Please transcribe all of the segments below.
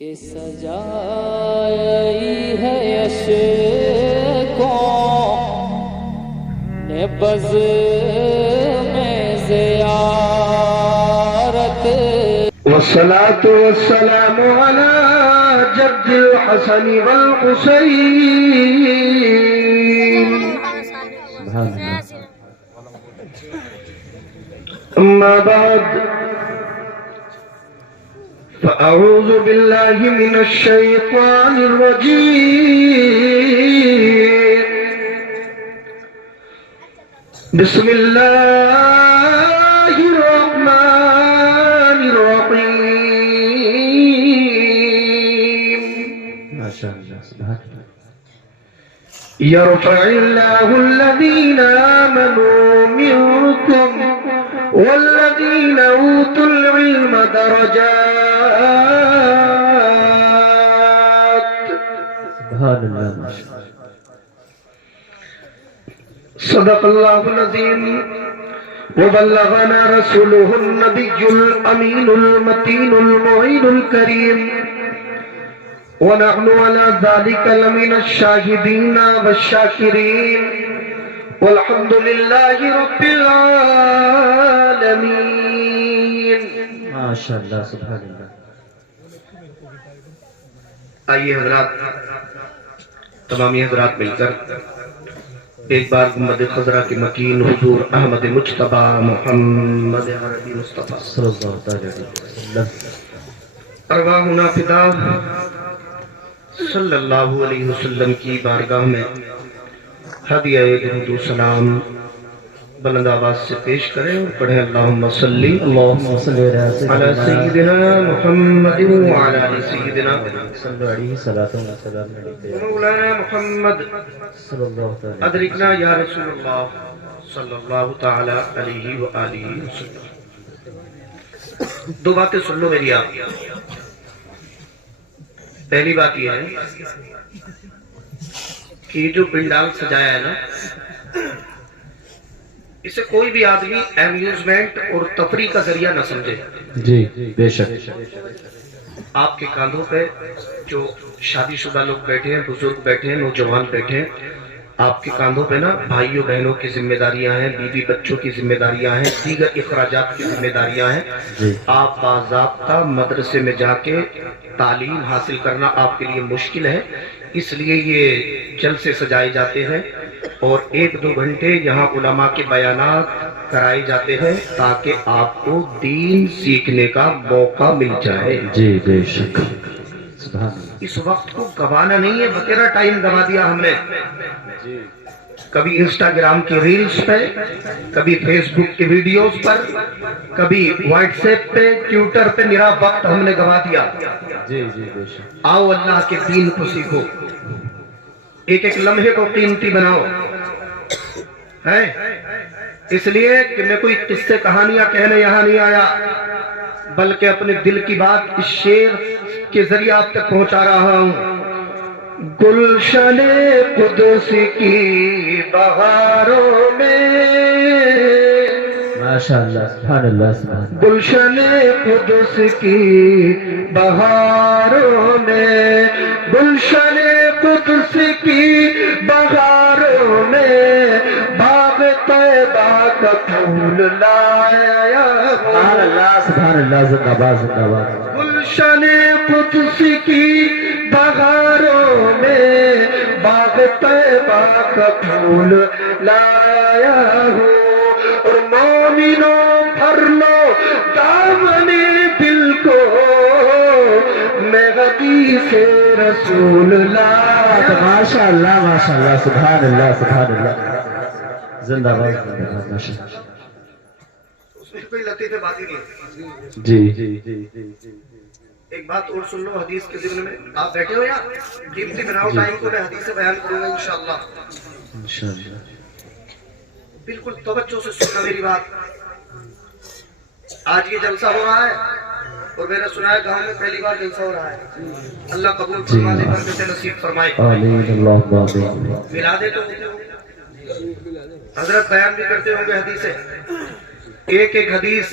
کہ سجائی ہے عشقوں نے بز میں زیارت والصلاة والسلام على جد الحسن والحسين أما بعد فأعوذ بالله من الشيطان الرجيم بسم الله الرحمن الرحيم ما شاء الله سبحان الله يرفع الله الذين آمنوا منكم والذين أوتوا العلم درجات سبحان الله ما شاء الله صدق الله العظيم وبلغنا رسوله النبي الأمين المتين المعين الكريم ونحن على ذلك لمن الشاهدين والشاكرين والحمد لله رب العالمين ما شاء الله سبحان الله آئیے حضرات، تمامی حضرات مل کر ایک بار گنبد خضرا کے مکین حضور احمد مجتبی محمد عربی مصطفیٰ صلی اللہ علیہ وسلم ارواحنا فدا صلی اللہ علیہ وسلم کی بارگاہ میں ہدیہ درود و سلام بلند آواز سے پیش کریں اور پڑھیں اللہم صلی اللهم صل على علی سیدنا محمد وعلی آل سیدنا صلی علیہ صلاۃ و سلام علیہ مولانا محمد صلی اللہ تعالی ادرکنا یا رسول اللہ صلی اللہ تعالی علیہ وآلہ وسلم۔ دو باتیں سن لو میری آپ۔ پہلی بات یہ ہے کہ جو پنڈال سجایا ہے نا، اسے کوئی بھی آدمی امیوزمنٹ اور تفریح کا ذریعہ نہ سمجھے۔ جی بے شک آپ کے کاندھوں پہ جو شادی شدہ لوگ بیٹھے ہیں، بزرگ بیٹھے ہیں، نوجوان بیٹھے ہیں، آپ کے کاندھوں پہ نا بھائیوں بہنوں کی ذمہ داریاں ہیں، بیوی بچوں کی ذمہ داریاں ہیں، دیگر اخراجات کی ذمہ داریاں ہیں۔ آپ باضابطہ مدرسے میں جا کے تعلیم حاصل کرنا آپ کے لیے مشکل ہے، اس لیے یہ جلسے سجائے جاتے ہیں اور ایک دو گھنٹے یہاں علماء کے بیانات کرائے جاتے ہیں تاکہ آپ کو دین سیکھنے کا موقع مل جائے۔ جی بے شک سبحان اللہ اس وقت کو گوانا نہیں ہے، بتیرا ٹائم گوا دیا ہم نے۔ کبھی انسٹاگرام کی ریلز پہ، کبھی فیس بک کی ویڈیوز پر، کبھی واٹس ایپ پہ، ٹویٹر پہ میرا وقت ہم نے گوا دیا۔ جی جی بے شک آؤ اللہ کے دین کو سیکھو، ایک ایک لمحے کو قیمتی بناؤ۔ ہے اس لیے کہ میں کوئی قصے کہانیاں کہنے یہاں نہیں آیا، بلکہ اپنے دل کی بات اس شعر کے ذریعے آپ تک پہنچا رہا ہوں۔ گلشن قدس کی بہاروں میں، ماشاء اللہ سبحان اللہ سبحان اللہ گلشن قدس کی بہاروں میں، گلشن قدس کی بہاروں میں باغ طیبہ کا پھول لایا سبحان اللہ سبحان اللہ زندہ باد زندہ باد گلشن قدس کی بہاروں میں باغ طیبہ کا پھول لایا ہوں، اور مومنوں بھر لو دامن دل کو میں حدیث رسول لایا۔ ماشاء اللہ سبحان اللہ سبحان اللہ زندہ باد زندہ باد ماشاء اللہ اس میں کوئی لطیفے باتیں نہیں۔ جی جی جی جی ایک بات اور سن لو حدیث کے ذمن میں، آپ بیٹھے ہو یا قیمتی بناؤ ٹائم کو، میں حدیث سے بیان کروں گا انشاءاللہ۔ انشاءاللہ بالکل توجہ سے سننا میری بات۔ آج یہ جلسہ ہو رہا ہے اور میں نے سنا ہے گاؤں میں پہلی بار جلسہ ہو رہا ہے۔ اللہ قبول فرمائے، برکت نصیب فرمائے۔ آمین اللہم آمین ملادیں تو حضرت بیان بھی کرتے ہوں گے حدیثیں، ایک ایک حدیث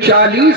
40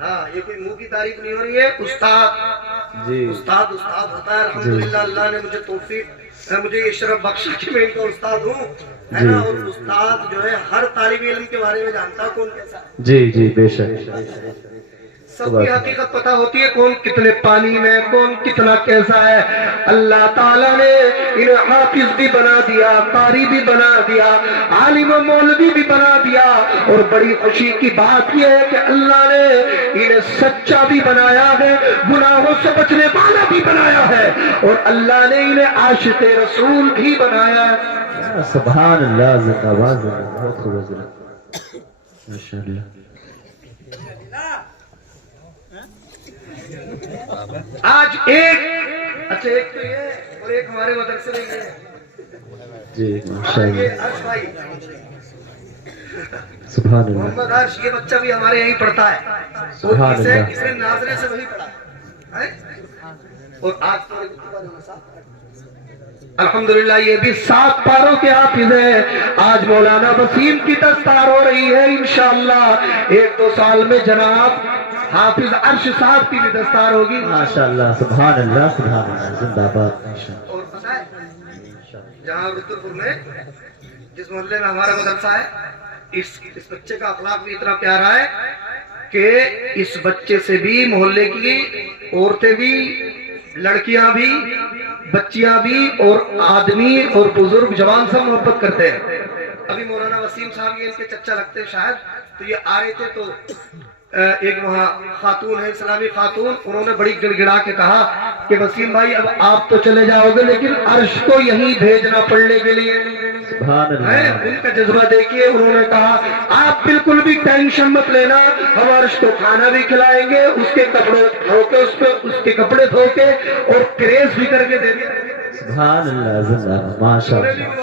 ہاں یہ کوئی منہ کی تعریف نہیں ہو رہی ہے. استاد جی استاد استاد ہوتا ہے. الحمدللہ اللہ نے مجھے توفیق مجھے یہ شرف بخشا کہ میں ان کا استاد ہوں ہے نا. اور استاد جو ہے ہر طالب علم کے بارے میں جانتا ہے کون کیسا ہے. جی جی بے شک. سب کی حقیقت پتہ ہوتی ہے کون کتنے پانی میں کون کتنا کیسا ہے. اللہ تعالیٰ نے انہیں حافظ بھی بنا دیا, قاری بھی بنا دیا, عالم و مولوی بھی بنا دیا. اور بڑی خوشی کی بات یہ ہے کہ اللہ نے انہیں سچا بھی بنایا ہے, گناہوں سے بچنے والا بھی بنایا ہے, اور اللہ نے انہیں عاشق رسول بھی بنایا ہے. سبحان اللہ. زندہ باد. بہت خوب. ماشاء اللہ. آج ایک اچھا ایک تو یہ اور ایک ہمارے مدرسے میں یہ جی ماشاء اللہ. یہ عرش بھائی سبحان اللہ. محمد عرش, یہ بچہ بھی ہمارے یہیں پڑھتا ہے. سبحان اللہ. اس نے ناظرے سے وہی پڑھا ہے. اور آج تو الحمدللہ یہ بھی 7 پاروں کے حافظ ہیں. آج مولانا وسیم کی دستار ہو رہی ہے. انشاءاللہ 1-2 سال میں جناب حافظ عرش صاحب کی بھی دستار ہوگی. ماشاء اللہ. سبحان اللہ. سبحان اللہ. زندہ باد. اور پتہ ہے جہاں رتر پور میں جس محلے میں ہمارا مدرسہ ہے, اس بچے کا اخلاق بھی اتنا پیارا ہے کہ اس بچے سے بھی محلے کی عورتیں بھی, لڑکیاں بھی, بچیاں بھی, اور آدمی اور بزرگ جوان سب محبت کرتے ہیں. ابھی مولانا وسیم صاحب یہ ان کے چچا لگتے ہیں شاید, تو یہ آ رہے تھے تو ایک وہاں خاتون ہے, اسلامی خاتون, انہوں نے بڑی گڑ گڑا کے کہا کہ وسیم بھائی اب آپ تو چلے جاؤ گے لیکن عرش کو یہیں بھیجنا پڑنے کے لیے. سبحان اللہ. ان کا جذبہ دیکھیے. انہوں نے کہا آپ بالکل بھی ٹینشن مت لینا, ہم عرش کو کھانا بھی کھلائیں گے, اس کے کپڑے دھو کے اس کے کپڑے دھو کے اور پریس بھی کر کے دیں گے. سبحان اللہ. زندہ. ماشاء اللہ.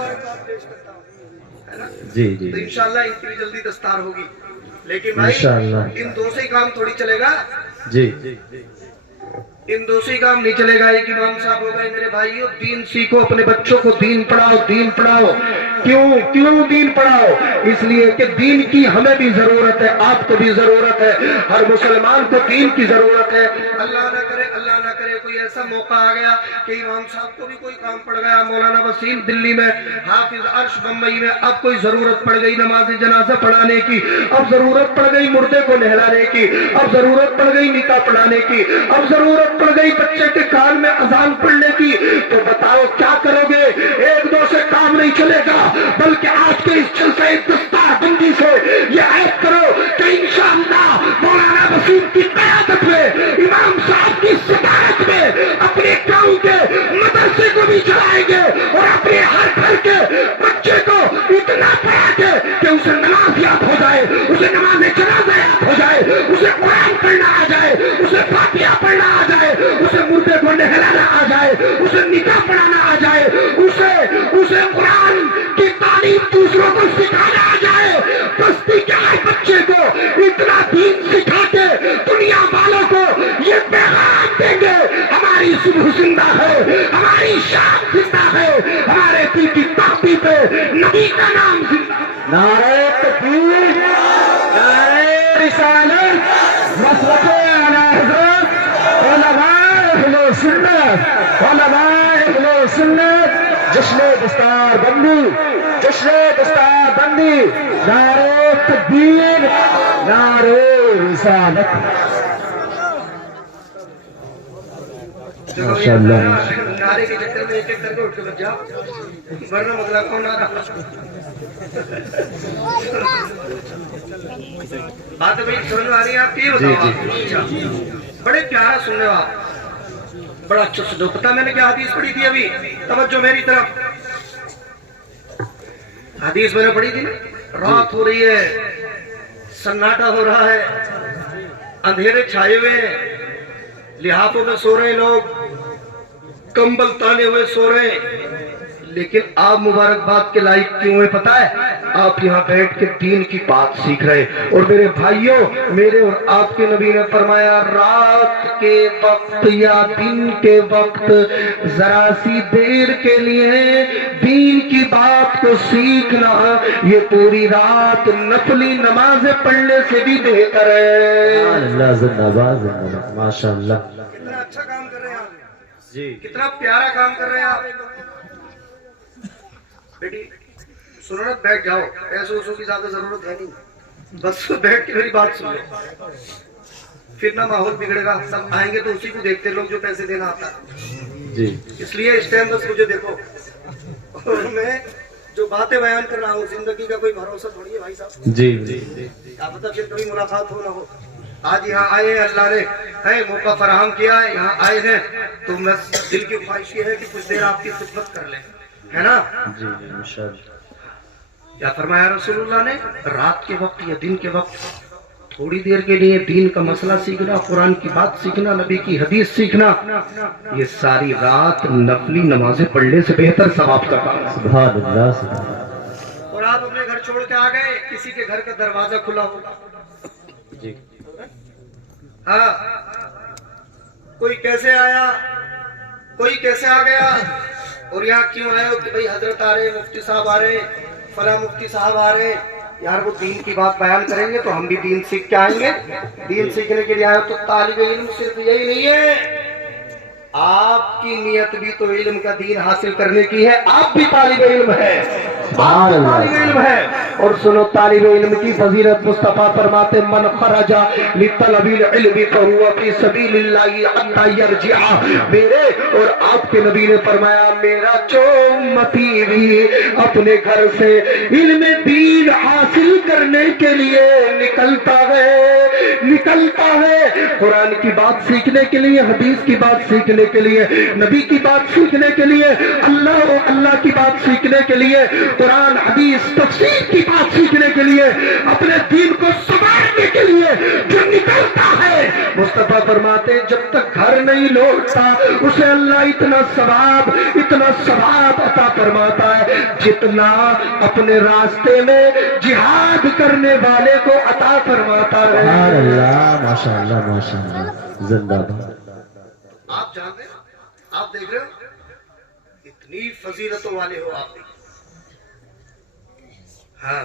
جی جی تو انشاءاللہ ان کی بھی جلدی دستار ہوگی. لیکن بھائی ان 2 سے ہی کام تھوڑی چلے گا. جی ان 2 سے ہی کام نہیں چلے گا. ایک امام صاحب ہو گئے میرے بھائیوں, دین سیکھو, اپنے بچوں کو دین پڑھاؤ, دین پڑھاؤ. کیوں دین پڑھاؤ؟ اس لیے کہ دین کی ہمیں بھی ضرورت ہے, آپ کو بھی ضرورت ہے, ہر مسلمان کو دین کی ضرورت ہے. اللہ نہ کرے کوئی ایسا موقع آ گیا کہ امام صاحب کو بھی کوئی کام پڑ گیا, مولانا وسیم دلی میں, حافظ عرش بمبئی میں, اب کوئی ضرورت پڑ گئی نماز جنازہ پڑھانے کی, اب ضرورت پڑ گئی مردے کو نہلانے کی, اب ضرورت پڑ گئی نکاح پڑھانے کی, اب ضرورت پڑ گئی بچے کے کان میں اذان پڑھنے کی, تو بتاؤ کیا کرو گے؟ 1-2 سے کام نہیں چلے گا, بلکہ آج کے اس جلسہ دستار بندی سے یہ عہد کرو کہ انشاءاللہ مولانا وسیم کی قیادت میں, امام صاحب کی صدارت میں اپنے گاؤں کے مدرسے کو بھی چلائیں گے, اور اپنے ہر گھر کے بچے کو اتنا پڑھا کے کہ اسے نماز یاد ہو جائے, اسے نماز جنازہ یاد ہو جائے, اسے قرآن پڑھنا آ جائے, اسے فاتحہ پڑھنا آ جائے, اسے مردے کو نہلانا آ جائے, اسے نکاح پڑھانا آ جائے, اسے قرآن کی تعلیم دوسروں کو سکھانا آ جائے. بستی کے ہر بچے کو اتنا دین سکھا کے دنیا والوں کو یہ پیغام دیں گے, ہماری صبح زندہ ہے, ہماری شام زندہ ہے, ہمارے دل کی تختی پہ نبی کا نام زندہ. نعرہ تکبیر. نعرہ رسالت. مسلک اعلی حضرت علماء اہل سنت. علماء اہل سنت. جشن دستار بندی. جشن دستار بندی. نعرہ تکبیر. نعرہ رسالت. ماشاء اللہ. نعرے کے چکر میں ایک کر کے اٹھ کے بچ جاؤ, ورنہ مطلب کون نعرہ. بات بھائی سمجھ میں آ رہی ہے آپ کی؟ بتاؤ. بڑے پیارا سننے آپ, بڑا اچھا سنو. پتا میں نے کیا حدیث پڑھی تھی ابھی, توجہ میری طرف. حدیث میں نے پڑھی تھی, رات ہو رہی ہے, سناٹا ہو رہا ہے, اندھیرے چھائے ہوئے ہیں, لحافوں میں سو رہے لوگ, کمبل تانے ہوئے سو رہے ہیں, لیکن آپ مبارکباد کے لائق کیوں ہیں پتہ ہے؟ آپ یہاں بیٹھ کے دین کی بات سیکھ رہے. اور میرے بھائیوں, میرے اور آپ کے نبی نے فرمایا رات کے وقت یا دن کے وقت ذرا سی دیر کے لیے دین کی بات کو سیکھنا یہ پوری رات نفلی نمازیں پڑھنے سے بھی بہتر ہے. اللہ زندہ باد زندہ باد ماشاء اللہ. کتنا اچھا کام کر رہے ہیں آپ جی کتنا پیارا کام کر رہے ہیں آپ. بیٹی سنو نا بیٹھ جاؤ پیسوں ویسوں کی زیادہ ضرورت ہے نہیں بس بیٹھ کے میری بات سن لو پھر نہ ماحول بگڑے گا سب آئیں گے تو اسی کو دیکھتے لوگ جو پیسے دینا آتا ہے جی اس لیے اس ٹائم بس مجھے دیکھو اور میں جو باتیں بیان کر رہا ہوں زندگی کا کوئی بھروسہ تھوڑی ہے بھائی صاحب. جی جی کیا پتہ پھر کبھی ملاقات ہو نہ ہو. آج یہاں آئے ہیں اللہ نے موقع فراہم کیا ہے یہاں آئے ہیں تو میں دل کی خواہش یہ ہے کہ کچھ دیر آپ کی خدمت کر لیں ہے نا. جی انشاء اللہ. کیا فرمایا رسول اللہ نے رات کے وقت یا دن کے وقت تھوڑی دیر کے لیے دین کا مسئلہ سیکھنا قرآن کی بات سیکھنا نبی کی حدیث سیکھنا یہ ساری رات نفلی نمازیں پڑھنے سے بہتر ثواب کا کام ہے. سبحان اللہ سبحان اللہ. اور آپ اپنے گھر چھوڑ کے آ گئے کسی کے گھر کا دروازہ کھلا ہوگا جی ہاں کوئی کیسے آیا کوئی کیسے آ گیا اور یہاں کیوں آئے ہو کہ بھئی حضرت آ رہے مفتی صاحب آ رہے فلاں مفتی صاحب آ رہے یار وہ دین کی بات بیان کریں گے تو ہم بھی دین سیکھ کے آئیں گے. دین سیکھنے کے لیے آئے تو طالب علم صرف یہی نہیں ہے آپ کی نیت بھی تو علم کا دین حاصل کرنے کی ہے. آپ بھی طالب علم ہے طالب علم ہے. اور سنو طالب علم کی فضیلت مصطفیٰ فرماتے من خرج لطلب العلم فهو فی سبیل اللہ حتی یرجع. میرے اور آپ کے نبی نے فرمایا میرا جو امتی بھی اپنے گھر سے علم دین حاصل کرنے کے لیے نکلتا ہے قرآن کی بات سیکھنے کے لیے حدیث کی بات سیکھنے کے لیے نبی کی بات سیکھنے کے لیے اللہ کی بات سیکھنے کے لیے قرآن حدیث تفسیر کی بات سیکھنے کے لیے اپنے دین کو سنبھالنے کے لیے جو نکلتا ہے مصطفیٰ فرماتے جب تک گھر نہیں لوٹتا اسے اللہ اتنا ثواب عطا فرماتا ہے جتنا اپنے راستے میں جہاد کرنے والے کو عطا فرماتا ہے. سبحان اللہ ماشاء اللہ ماشاء اللہ زندہ باد. آپ جانتے ہیں آپ دیکھ رہے ہو اتنی فضیلتوں والے ہو آپ بھی. ہاں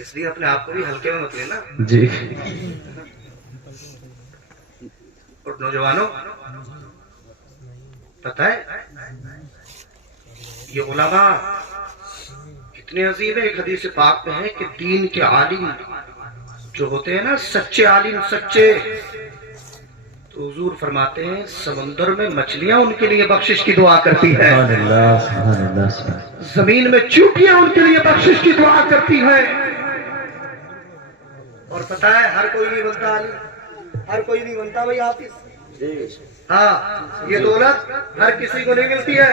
اس لیے اپنے آپ کو بھی ہلکے میں مت لینا. جی اور نوجوانوں پتہ ہے یہ علماء کتنے عظیم ہیں. ایک حدیث پاک میں ہے کہ دین کے عالم جو ہوتے ہیں نا سچے عالم سچے تو حضور فرماتے ہیں سمندر میں مچھلیاں ان کے لیے بخشش کی دعا کرتی ہے سبحان اللہ سبحان اللہ سبحان اللہ. زمین میں چوٹیاں ان کے لیے بخشش کی دعا کرتی ہیں. اور پتہ ہے ہر کوئی نہیں بنتا عالم ہر کوئی نہیں بنتا بھائی حافظ. ہاں یہ دولت ہر کسی کو نہیں ملتی ہے.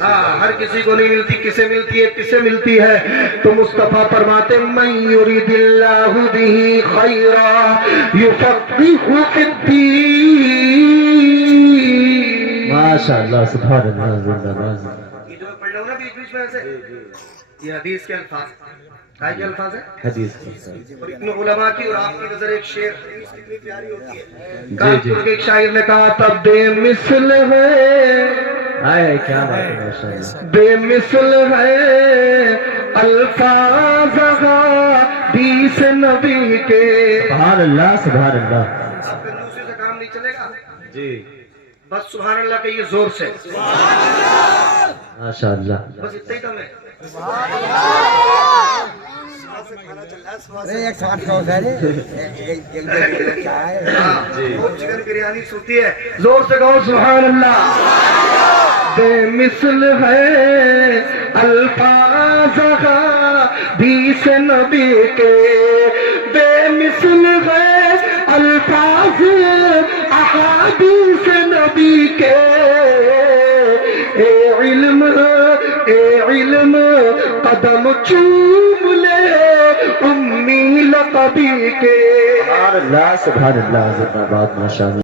ہاں ہر کسی کو نہیں ملتی. کسے ملتی ہے کسے ملتی ہے تو مصطفیٰ فرماتے من یرید اللہ بہ خیرا یفقہہ فی الدین. ماشاء اللہ سبحان اللہ زندہ باد. یہ جو میں پڑھ رہا ہوں نا بیچ میں ایسے یہ حدیث کے الفاظ کے الفاظ ہیں حدیث اور اتنے علماء کی اور آپ کی نظر ایک شعر حدیث کتنی پیاری ہوتی ہے. کانپور کے ایک شاعر نے کہا تھا بے مثل ہے آئے کیا بات ہے ماشاء اللہ. بے مثل ہے الفاظ حدیث نبی کے. سبحان اللہ سبحان اللہ. آپ کنجوسی سے کام نہیں چلے گا. جی بس سبحان اللہ کہیے زور سے. ماشاء اللہ. بس اتنا ہی دم ہے. چکن بریانی سوتی ہے زور سے کہو سبحان اللہ. بے مثل ہے الفاظ حدیث نبی کے. بے مثل ہے الفاظ احادیث نبی کے. اے علم قدم چوم لے امی لقبی کے. سبحان اللہ سبحان اللہ زندہ باد ماشاء اللہ.